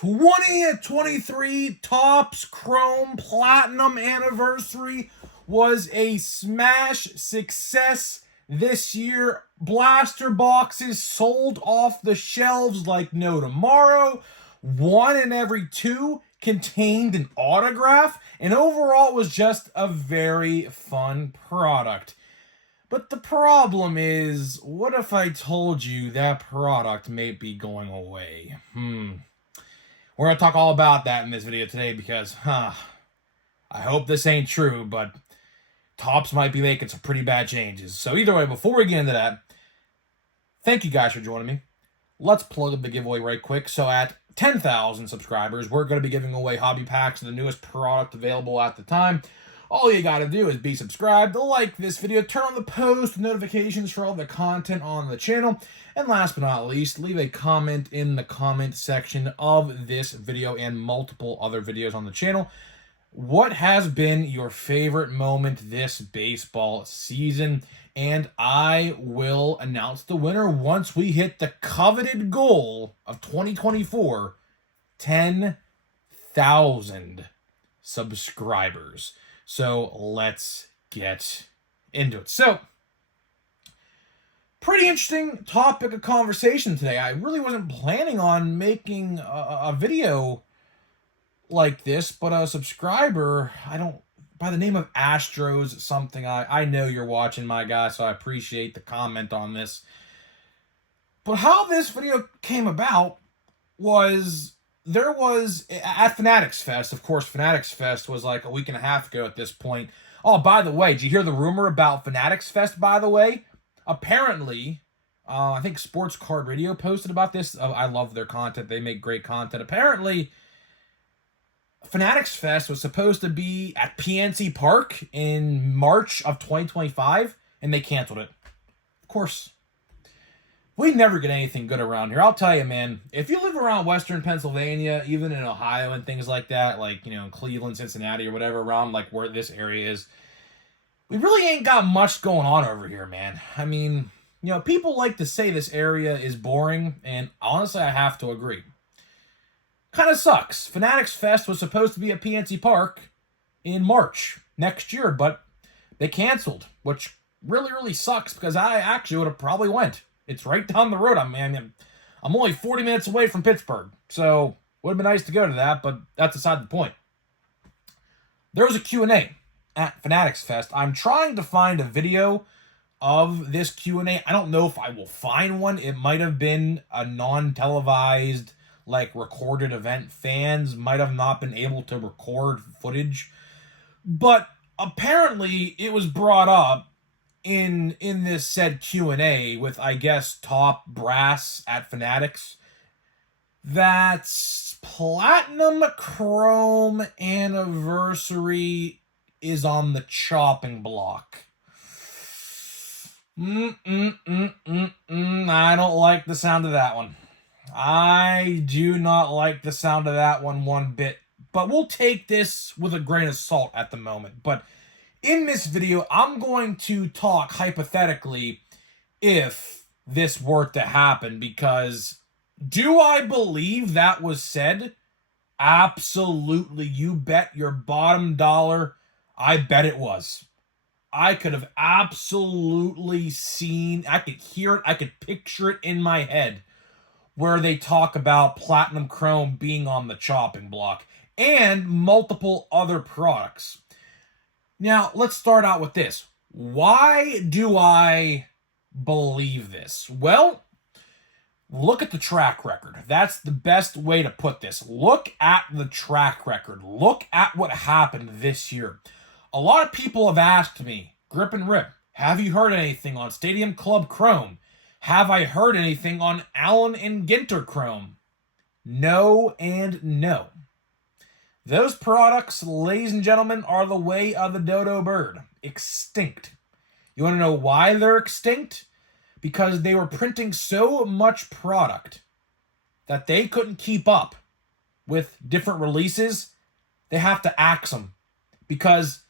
2023 Topps Chrome Platinum Anniversary was a smash success this year. Blaster boxes sold off the shelves like no tomorrow. 1 in every 2 contained an autograph, and overall it was just a very fun product. But the problem is, what if I told you that product may be going away? We're going to talk all about that in this video today because, I hope this ain't true, but Topps might be making some pretty bad changes. So either way, before we get into that, thank you guys for joining me. Let's plug the giveaway right quick. So at 10,000 subscribers, we're going to be giving away hobby packs of the newest product available at the time. All you got to do is be subscribed, like this video, turn on the post notifications for all the content on the channel, and last but not least, leave a comment in the comment section of this video and multiple other videos on the channel. What has been your favorite moment this baseball season? And I will announce the winner once we hit the coveted goal of 2024, 10,000 subscribers. So let's get into it. So, pretty interesting topic of conversation today. I really wasn't planning on making a video like this, but a subscriber, by the name of Astros something, I know you're watching, my guy, so I appreciate the comment on this. But how this video came about was, there was, at Fanatics Fest, of course, Fanatics Fest was like a week and a half ago at this point. Oh, by the way, did you hear the rumor about Fanatics Fest, by the way? Apparently, I think Sports Card Radio posted about this. I love their content. They make great content. Apparently, Fanatics Fest was supposed to be at PNC Park in March of 2025, and they canceled it. Of course, we never get anything good around here. I'll tell you, man, if you live around Western Pennsylvania, even in Ohio and things like that, like, you know, in Cleveland, Cincinnati, or whatever, around like where this area is, we really ain't got much going on over here, man. I mean, you know, people like to say this area is boring, and honestly, I have to agree. Kind of sucks. Fanatics Fest was supposed to be at PNC Park in March next year, but they canceled, which really, really sucks because I actually would have probably went. It's right down the road. I'm only 40 minutes away from Pittsburgh, so would have been nice to go to that, but that's beside the point. There was a Q&A at Fanatics Fest. I'm trying to find a video of this Q&A. I don't know if I will find one. It might have been a non-televised, like, recorded event. Fans might have not been able to record footage, but apparently it was brought up in this said Q&A with, I guess, top brass at Fanatics, that Platinum Chrome Anniversary is on the chopping block. I don't like the sound of that one. I do not like the sound of that one bit, but we'll take this with a grain of salt at the moment. But in this video, I'm going to talk hypothetically if this were to happen, because do I believe that was said? Absolutely. You bet your bottom dollar, I bet it was. I could have absolutely seen, I could hear it, I could picture it in my head, where they talk about Platinum Chrome being on the chopping block and multiple other products. Now, let's start out with this. Why do I believe this? Well, look at the track record. That's the best way to put this. Look at the track record. Look at what happened this year. A lot of people have asked me, Grip and Rip, have you heard anything on Stadium Club Chrome? Have I heard anything on Allen and Ginter Chrome? No and no. Those products, ladies and gentlemen, are the way of the dodo bird. Extinct. You want to know why they're extinct? Because they were printing so much product that they couldn't keep up with different releases. They have to axe them. Because,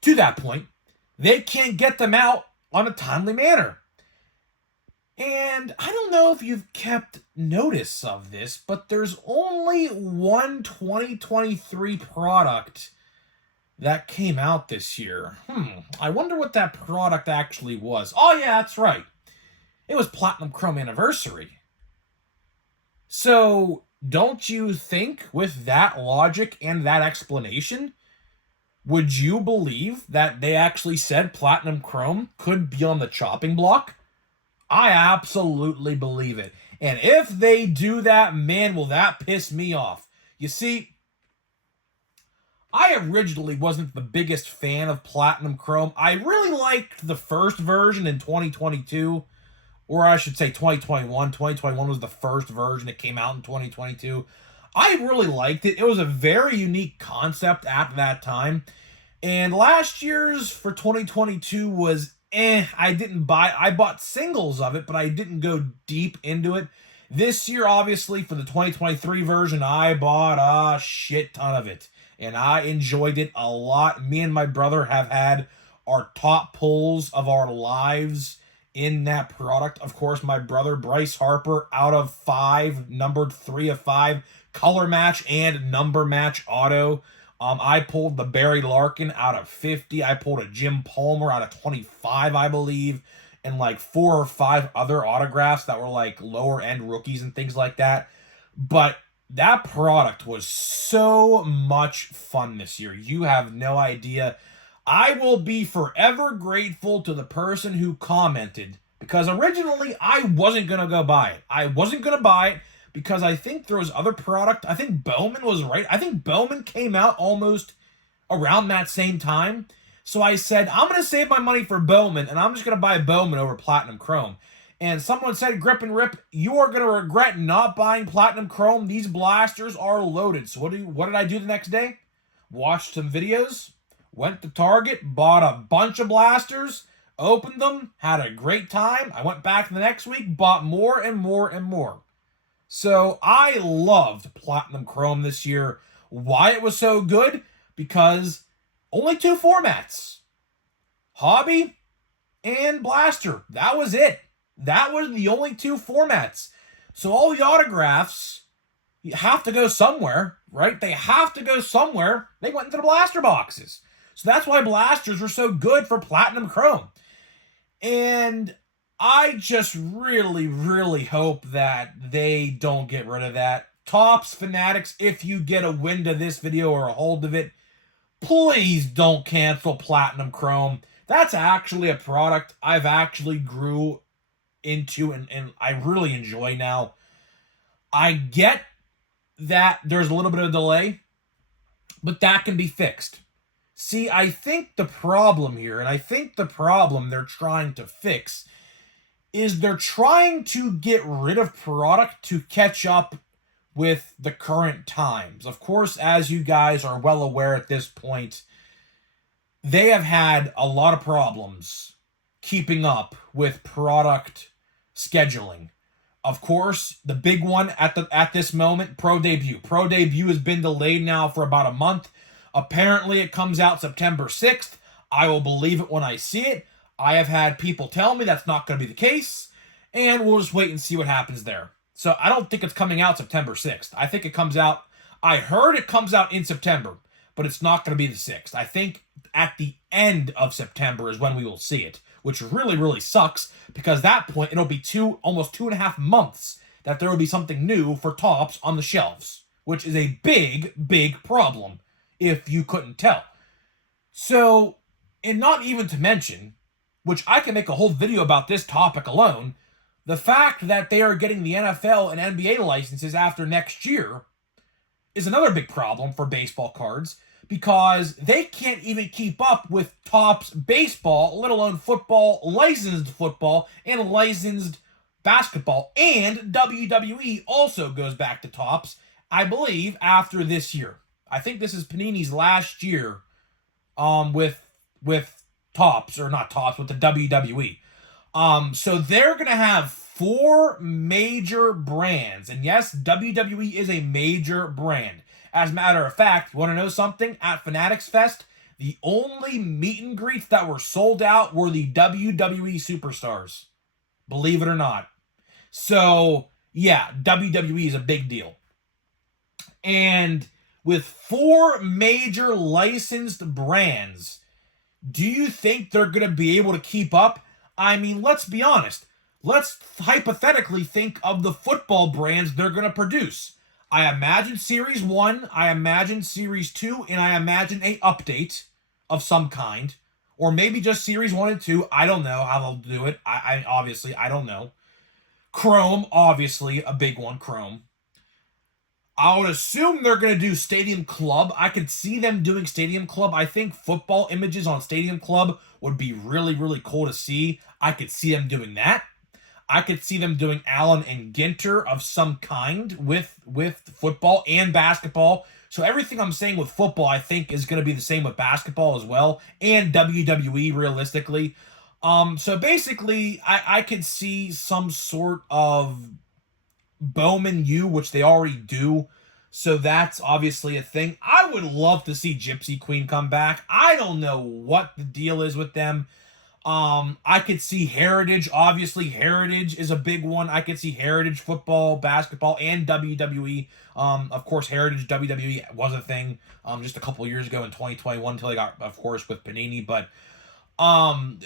to that point, they can't get them out on a timely manner. And I don't know if you've kept notice of this, but there's only one 2023 product that came out this year. I wonder what that product actually was. Oh, yeah, that's right. It was Platinum Chrome Anniversary. So, don't you think, with that logic and that explanation, would you believe that they actually said Platinum Chrome could be on the chopping block? I absolutely believe it. And if they do that, man, will that piss me off. You see, I originally wasn't the biggest fan of Platinum Chrome. I really liked the first version in 2022, or I should say 2021. 2021 was the first version that came out in 2022. I really liked it. It was a very unique concept at that time. And last year's for 2022 was I bought singles of it, but I didn't go deep into it. This year, obviously, for the 2023 version, I bought a shit ton of it. And I enjoyed it a lot. Me and my brother have had our top pulls of our lives in that product. Of course, my brother, Bryce Harper, out of 5, numbered 3 of 5, color match and number match auto. I pulled the Barry Larkin out of 50. I pulled a Jim Palmer out of 25, I believe, and like 4 or 5 other autographs that were like lower end rookies and things like that. But that product was so much fun this year. You have no idea. I will be forever grateful to the person who commented, because originally I wasn't going to go buy it. I wasn't going to buy it because I think there was other product. I think Bowman was right. I think Bowman came out almost around that same time. So I said, I'm going to save my money for Bowman, and I'm just going to buy Bowman over Platinum Chrome. And someone said, Grip and Rip, you are going to regret not buying Platinum Chrome. These blasters are loaded. So what did I do the next day? Watched some videos, went to Target, bought a bunch of blasters, opened them, had a great time. I went back the next week, bought more and more and more. So I loved Platinum Chrome this year. Why it was so good? Because only 2 formats. Hobby and Blaster. That was it. That was the only 2 formats. So all the autographs have to go somewhere, right? They have to go somewhere. They went into the blaster boxes. So that's why blasters were so good for Platinum Chrome. And I just really, really hope that they don't get rid of that. Topps, Fanatics, if you get a wind of this video or a hold of it, please don't cancel Platinum Chrome. That's actually a product I've actually grew into and I really enjoy now. I get that there's a little bit of a delay, but that can be fixed. See, I think the problem here, and I think the problem they're trying to fix, is they're trying to get rid of product to catch up with the current times. Of course, as you guys are well aware at this point, they have had a lot of problems keeping up with product scheduling. Of course, the big one at this moment, Pro Debut. Pro Debut has been delayed now for about a month. Apparently, it comes out September 6th. I will believe it when I see it. I have had people tell me that's not going to be the case, and we'll just wait and see what happens there. So I don't think it's coming out September 6th. I think it comes out, I heard it comes out in September, but it's not going to be the 6th. I think at the end of September is when we will see it, which really, really sucks, because at that point, it'll be almost 2.5 months that there will be something new for Topps on the shelves, which is a big, big problem, if you couldn't tell. So, and not even to mention, which I can make a whole video about this topic alone, the fact that they are getting the NFL and NBA licenses after next year is another big problem for baseball cards, because they can't even keep up with Topps baseball, let alone football, and licensed basketball. And WWE also goes back to Topps, I believe, after this year. I think this is Panini's last year with Topps, or not Topps, with the WWE. So they're going to have 4 major brands. And yes, WWE is a major brand. As a matter of fact, you want to know something? At Fanatics Fest, the only meet and greets that were sold out were the WWE superstars. believe it or not. So, yeah, WWE is a big deal. And with 4 major licensed brands, do you think they're going to be able to keep up? I mean, let's be honest. Let's hypothetically think of the football brands they're going to produce. I imagine Series 1, I imagine Series 2, and I imagine a update of some kind. Or maybe just Series 1 and 2. I don't know how they'll do it. I obviously, I don't know. Chrome, obviously, a big one, Chrome. I would assume they're going to do Stadium Club. I could see them doing Stadium Club. I think football images on Stadium Club would be really, really cool to see. I could see them doing that. I could see them doing Allen and Ginter of some kind with football and basketball. So everything I'm saying with football, I think, is going to be the same with basketball as well, and WWE realistically. So basically, I could see some sort of Bowman U, which they already do. So that's obviously a thing. I would love to see Gypsy Queen come back. I don't know what the deal is with them. I could see Heritage. Obviously, Heritage is a big one. I could see Heritage football, basketball, and WWE. Of course, Heritage WWE was a thing just a couple years ago in 2021 until they got, of course, with Panini. But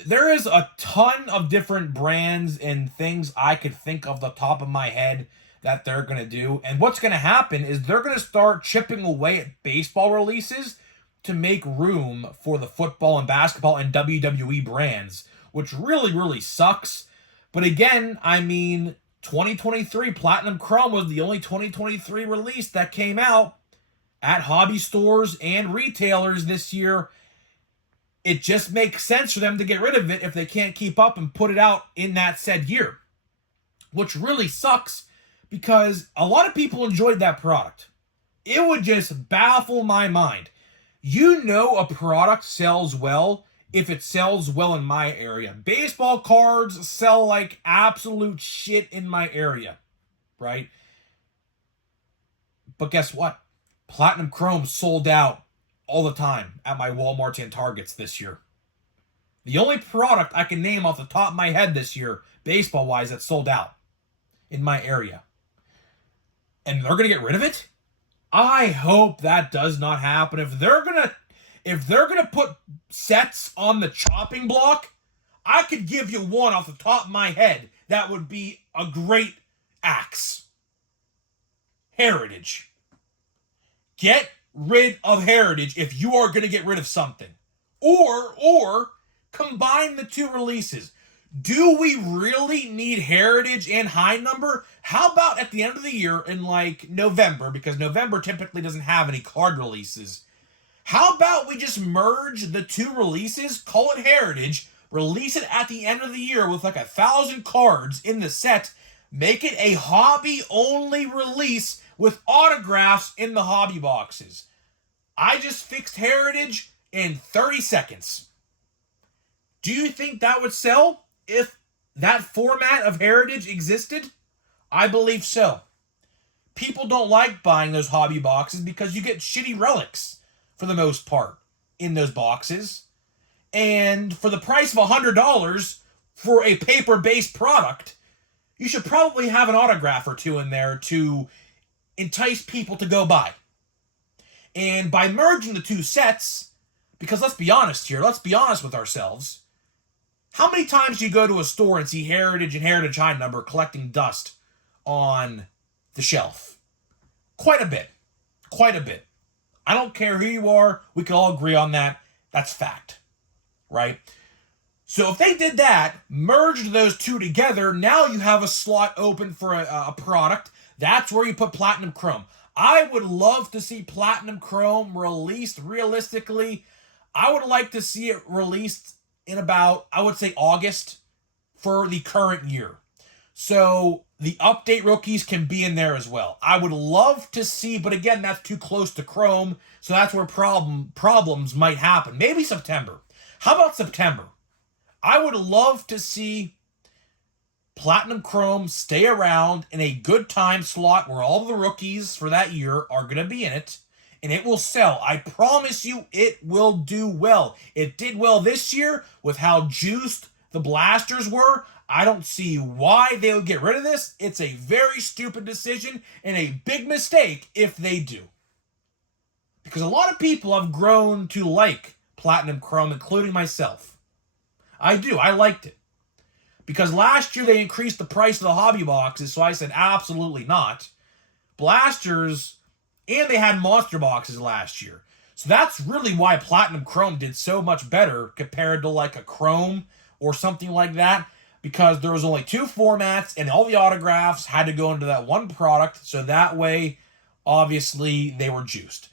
there is a ton of different brands and things I could think of the top of my head that they're going to do. And what's going to happen is they're going to start chipping away at baseball releases to make room for the football and basketball and WWE brands, which really, really sucks. But again, I mean, 2023 Platinum Chrome was the only 2023 release that came out at hobby stores and retailers this year. It just makes sense for them to get rid of it if they can't keep up and put it out in that said year, which really sucks because a lot of people enjoyed that product. It would just baffle my mind. You know a product sells well if it sells well in my area. Baseball cards sell like absolute shit in my area, right? But guess what? Platinum Chrome sold out all the time at my Walmarts and Targets this year. The only product I can name off the top of my head this year, baseball-wise, that sold out in my area. And they're going to get rid of it? I hope that does not happen. If they're gonna put sets on the chopping block, I could give you one off the top of my head that would be a great axe. Heritage. Get rid of Heritage if you are gonna get rid of something. Or combine the two releases. Do we really need Heritage and High Number? How about at the end of the year in like November, because November typically doesn't have any card releases. How about we just merge the two releases, call it Heritage, release it at the end of the year with like 1,000 cards in the set, make it a hobby-only release with autographs in the hobby boxes. I just fixed Heritage in 30 seconds. Do you think that would sell if that format of Heritage existed? I believe so. People don't like buying those hobby boxes because you get shitty relics for the most part in those boxes. And for the price of $100 for a paper-based product, you should probably have an autograph or two in there to entice people to go buy. And by merging the two sets, because let's be honest here, let's be honest with ourselves, how many times do you go to a store and see Heritage and Heritage High Number collecting dust on the shelf? Quite a bit. Quite a bit. I don't care who you are. We can all agree on that. That's fact. Right? So if they did that, merged those two together, now you have a slot open for a product. That's where you put Platinum Chrome. I would love to see Platinum Chrome released realistically. I would like to see it released in about, I would say, August for the current year. So the update rookies can be in there as well. I would love to see, but again, that's too close to Chrome, so that's where problems might happen. Maybe September. How about September? I would love to see Platinum Chrome stay around in a good time slot where all the rookies for that year are going to be in it, and it will sell. I promise you it will do well. It did well this year with how juiced the blasters were. I don't see why they would get rid of this. It's a very stupid decision and a big mistake if they do. Because a lot of people have grown to like Platinum Chrome, including myself. I do. I liked it. Because last year they increased the price of the hobby boxes, so I said absolutely not. Blasters, and they had monster boxes last year. So that's really why Platinum Chrome did so much better compared to like a Chrome or something like that. Because there was only 2 formats and all the autographs had to go into that one product. So that way, obviously, they were juiced.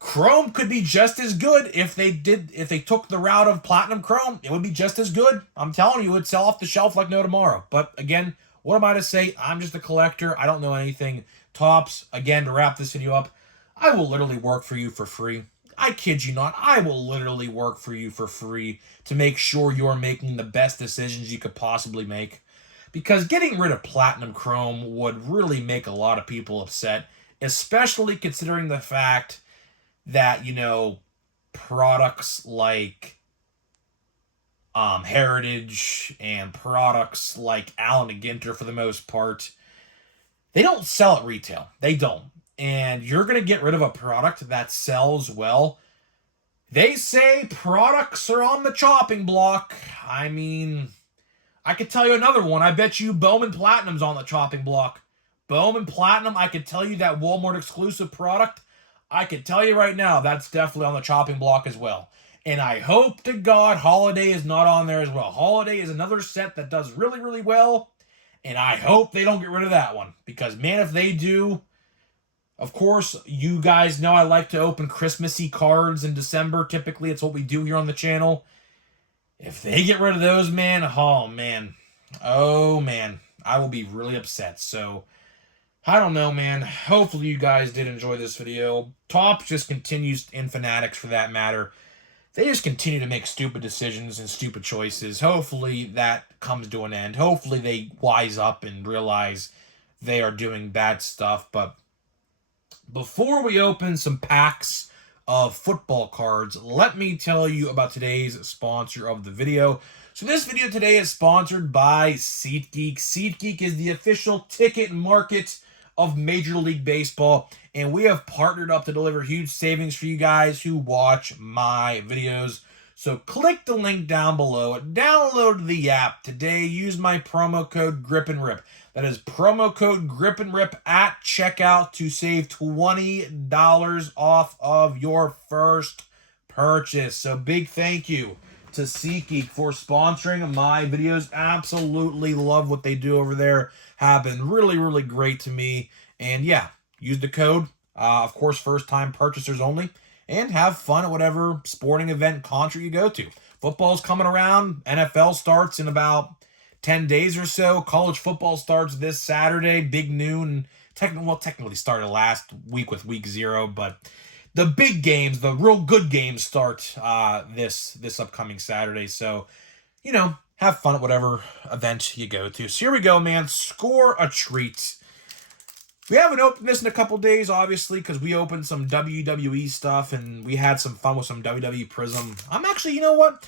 Chrome could be just as good if they took the route of Platinum Chrome. It would be just as good. I'm telling you, it would sell off the shelf like no tomorrow. But again, what am I to say? I'm just a collector. I don't know anything. Topps, again, to wrap this video up, I will literally work for you for free. I kid you not. I will literally work for you for free to make sure you're making the best decisions you could possibly make. Because getting rid of Platinum Chrome would really make a lot of people upset, especially considering the fact that, you know, products like Heritage and products like Allen & Ginter, for the most part, they don't sell at retail. They don't. And you're going to get rid of a product that sells well. They say products are on the chopping block. I mean, I could tell you another one. I bet you Bowman Platinum's on the chopping block. Bowman Platinum, I could tell you that Walmart exclusive product, I can tell you right now, that's definitely on the chopping block as well. And I hope to God Holiday is not on there as well. Holiday is another set that does really, really well. And I hope they don't get rid of that one. Because, man, if they do, of course, you guys know I like to open Christmassy cards in December. Typically, it's what we do here on the channel. If they get rid of those, man, oh, man. Oh, man. I will be really upset. So, I don't know, man. Hopefully you guys did enjoy this video. Topps just continues, and Fanatics for that matter, they just continue to make stupid decisions and stupid choices. Hopefully that comes to an end. Hopefully they wise up and realize they are doing bad stuff. But before we open some packs of football cards, let me tell you about today's sponsor of the video. So this video today is sponsored by SeatGeek. SeatGeek is the official ticket market of Major League Baseball, and we have partnered up to deliver huge savings for you guys who watch my videos. So click the link down below, download the app today, use my promo code GRIPANDRIP. That is promo code GRIPANDRIP at checkout to save $20 off of your first purchase. So big thank you to SeatGeek for sponsoring my videos. Absolutely love what they do over there. Have been really, really great to me. And yeah, use the code. Of course, first-time purchasers only. And have fun at whatever sporting event concert you go to. Football's coming around. NFL starts in about 10 days or so. College football starts this Saturday, big noon. Technically started last week with week 0, but the big games, the real good games start this upcoming Saturday. So, you know, have fun at whatever event you go to. So here we go, man. Score a treat. We haven't opened this in a couple days, obviously, because we opened some WWE stuff, and we had some fun with some WWE Prism. I'm actually, you know what?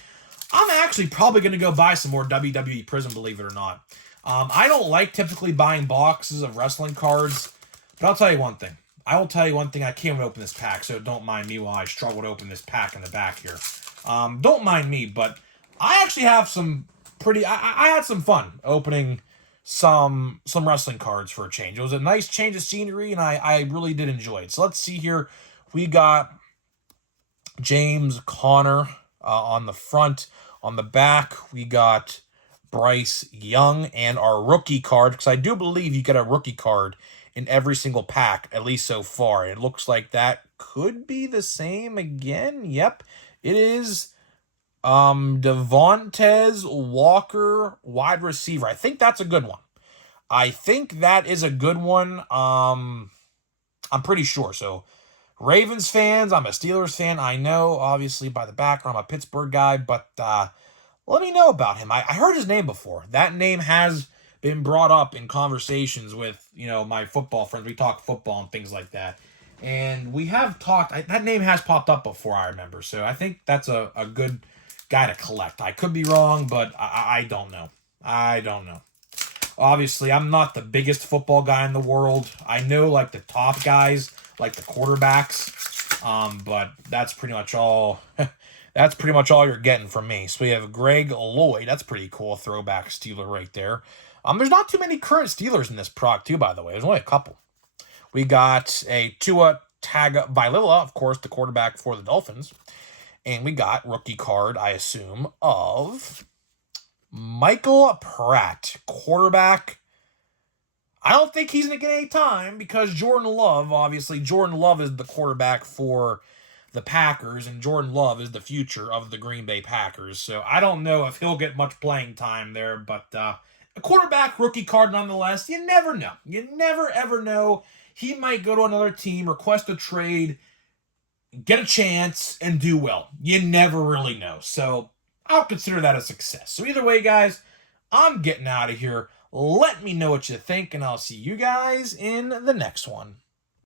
I'm actually probably going to go buy some more WWE Prism, believe it or not. I don't like typically buying boxes of wrestling cards, but I'll tell you one thing. I will tell you one thing. I can't even open this pack, so don't mind me while I struggle to open this pack in the back here. Don't mind me, but I actually have some pretty... I had some fun opening some wrestling cards for a change. It was a nice change of scenery, and I really did enjoy it. So let's see here. We got James Conner on the front. On the back, we got Bryce Young and our rookie card, because I do believe you get a rookie card in every single pack, at least so far. It looks like that could be the same again. Yep, it is. Devontae Walker, wide receiver. I think that's a good one. I think that is a good one. I'm pretty sure. So, Ravens fans, I'm a Steelers fan. I know, obviously, by the background, I'm a Pittsburgh guy, but let me know about him. I heard his name before. That name has been brought up in conversations with, you know, my football friends. We talk football and things like that. And we have talked, that name has popped up before, I remember. So I think that's a good guy to collect. I could be wrong, but I don't know. I don't know. Obviously, I'm not the biggest football guy in the world. I know, like, the top guys, like the quarterbacks, but that's pretty much all. That's pretty much all you're getting from me. So we have Greg Lloyd. That's pretty cool, throwback Steeler right there. There's not too many current Steelers in this product, too, by the way. There's only a couple. We got a Tua Tagovailoa, of course, the quarterback for the Dolphins. And we got rookie card, I assume, of Michael Pratt, quarterback. I don't think he's going to get any time because Jordan Love is the quarterback for the Packers, and Jordan Love is the future of the Green Bay Packers. So I don't know if he'll get much playing time there, but a quarterback rookie card nonetheless. You never know. You never, ever know. He might go to another team, request a trade, get a chance, and do well. You never really know. So I'll consider that a success. So either way, guys, I'm getting out of here. Let me know what you think, and I'll see you guys in the next one.